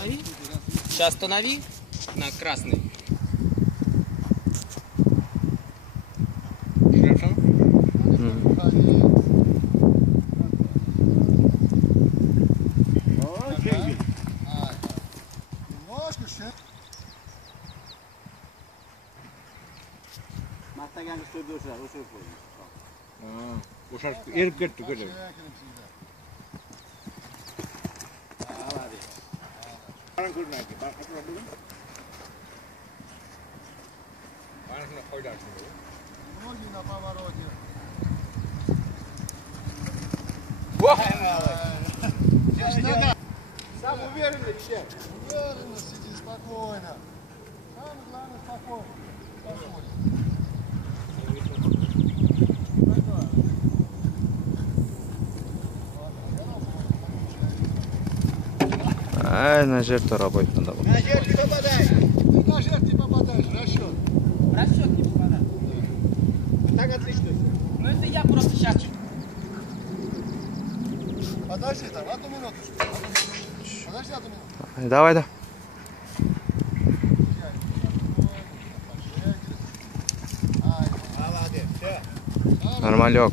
останови. Сейчас останови на красный. Хорошо? Немножко ще. Mastagani üstüde dursa, o şey koymuş. Boşar erip ketdi köle. Bana ko'rinadi. Mana shuni qo'ydarsiz. Ноги на повороте. Сам уверенно все. Уверенно сиди, спокойно. Самое главное, спокойно. Спокойно. На жертву работать надо. На жертву попадай. Ты на жертве попадаешь, расчет. Расчет не попадает. Так отлично. Ну это я просто сейчас. Подожди там, одну минуточку. Подожди одну минуту. Давай, да. Молодец. Все. Нормалек.